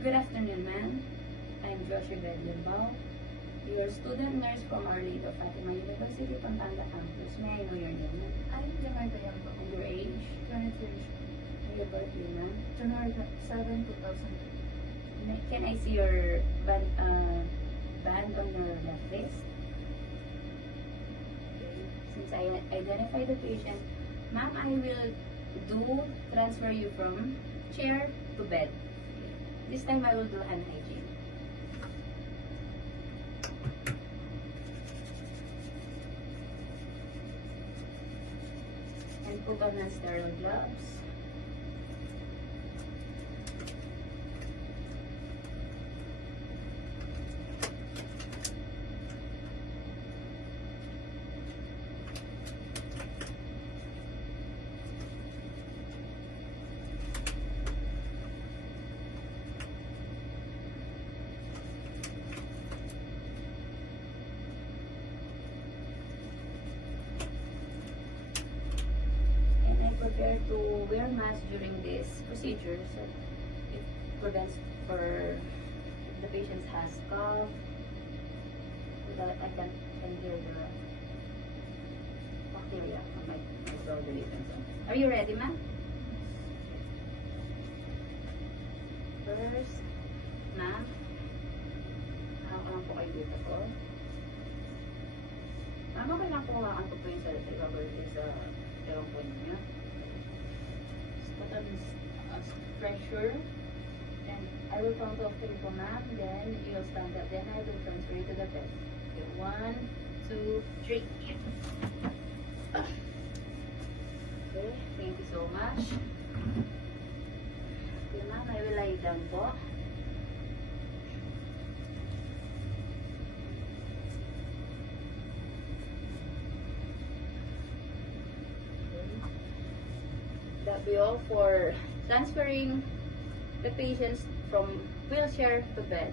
Good afternoon, ma'am. I'm Joshua Bedlimbao, your student nurse from Our Lady of Fatima University, Pampanga campus. May I know your name, ma'am? I'm Jamarta Yambo. And your age? 23 years old. And your birthday, ma'am? January 7, 2003. Can I see your band on your left wrist? Okay. Since I identify the patient, ma'am, I will transfer you from chair to bed. This time I will do hand hygiene. And put on non-sterile gloves. Prepare to wear mask during this procedure, so it prevents for if the patient has cough, so that I can hear the bacteria of my microorganisms. Are you ready, ma'am? First, ma'am, hawakan po kayo dito po. Ma'am, okay lang po hawakan ko po yung sa ilong po niya. Put on pressure, and I will count off 3 po, ma'am. Then you'll stand up. Then I will transfer you to the bed. Okay, 1, 2, 3. Okay, thank you so much. Okay, ma'am, I will lie down po. That be all for transferring the patients from wheelchair to bed.